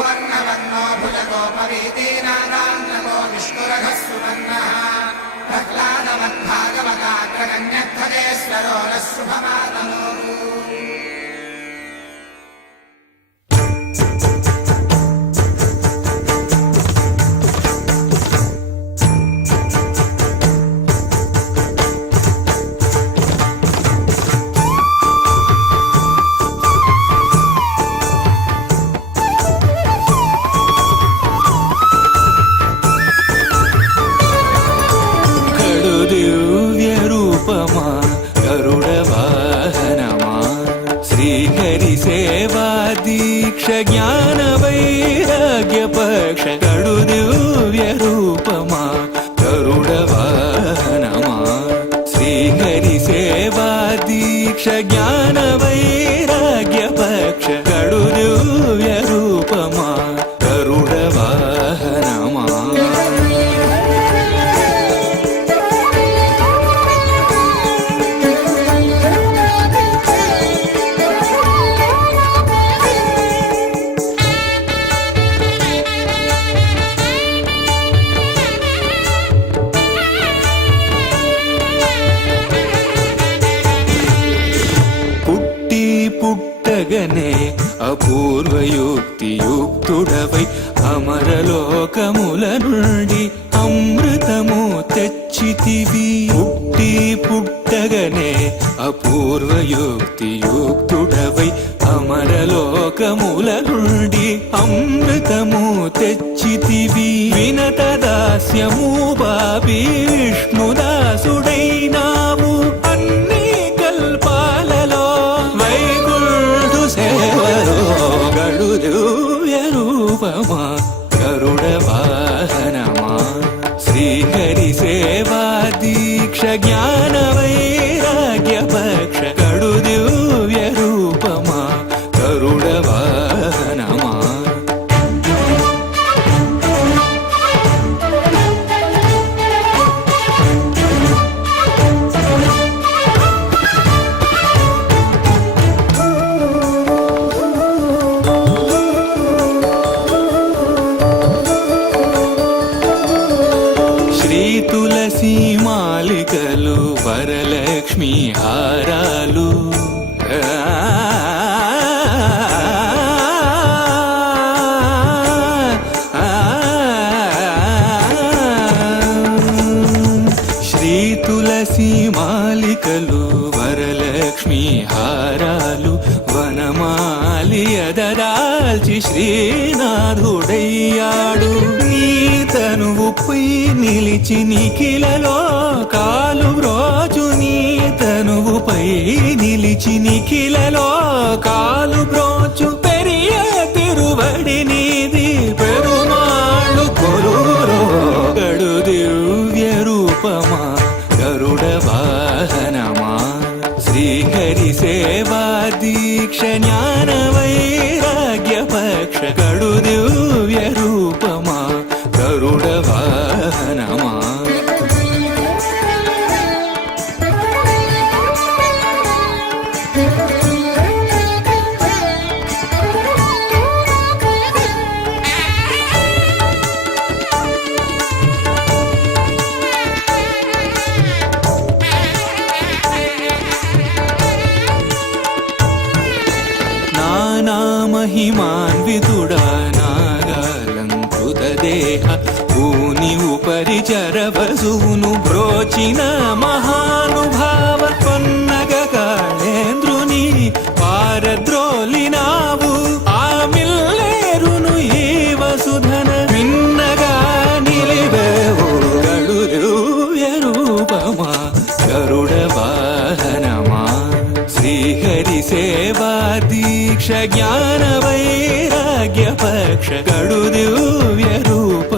सुवर्णवर्णो भुजगोपवीतीनागान्नको विष्णुरघः सुवर्णः प्रह्लादमद्भागवताग्रगण्यध्वजेश्वरो नः शुभमातनोः। ज्ञान वैराग्य पक्ष कड़ु दिव्य रूपमा गरुड़ वाहनमा श्रीहरि सेवा दीक्ष ज्ञान वैराग्य पक्ष कड़ु दिव्य रूपमा गरुड़ वाहनमा। పుట్టగనే అపూర్వయుక్తియుక్తుడవై అమరలోకముల నుండి అమృతము తెచ్చితివి. పుట్టగనే అపూర్వయుక్తియుక్తుడవై అమరలోకముల నుండి అమృతము తెచ్చితివి. వినత దాస్యము బాబి విష్ణుదాసుడైనావు అన్ని కల్పాలలో వైకుంఠు సేవలో గడు దివ్య రూపమా గరుడ వాహనమా శ్రీహరి సేవా దీక్ష జ్ఞాన వైరాగ్య పక్ష గడు దివ్య రూపమా గరుడ వాహనమా. తులసి మాలికలు వరలక్ష్మి హారాలు శ్రీ తులసి మాలికలు వరలక్ష్మి హారాలు వనమాలి అదరాల్చి శ్రీనాథుడయ్యాడు. నీ తనువుపై నిలిచి నిఖిలలో కాలు బ్రోచు నీ తనువుపై నిలిచి నిఖిలలో కాలు బ్రోచు పెరియ తిరువడి నీది పెరుమాళ్ళు కొలురో గడు దివ్య రూపమా గరుడ వాహనమా శ్రీహరి సేవా దీక్ష జ్ఞాన వైరాగ్య పక్ష గడు దివ్య రూపమా గరుడ వాహనమా. నానామహిమాన్వితుడా నాగాలంకృత దేహ భూని ఉపరి చరవసును బ్రోచిన మహానుభావ కొన్నగ కాళేంద్రుని పారద్రోలినావు. ఆ మిల్లేరును ఈ వసుధన విన్నగా నిలివేవు గడు దివ్య రూపమా గరుడ వాహనమా శ్రీహరి సేవా దీక్ష జ్ఞాన వైరాగ్య పక్ష గడు దివ్య రూప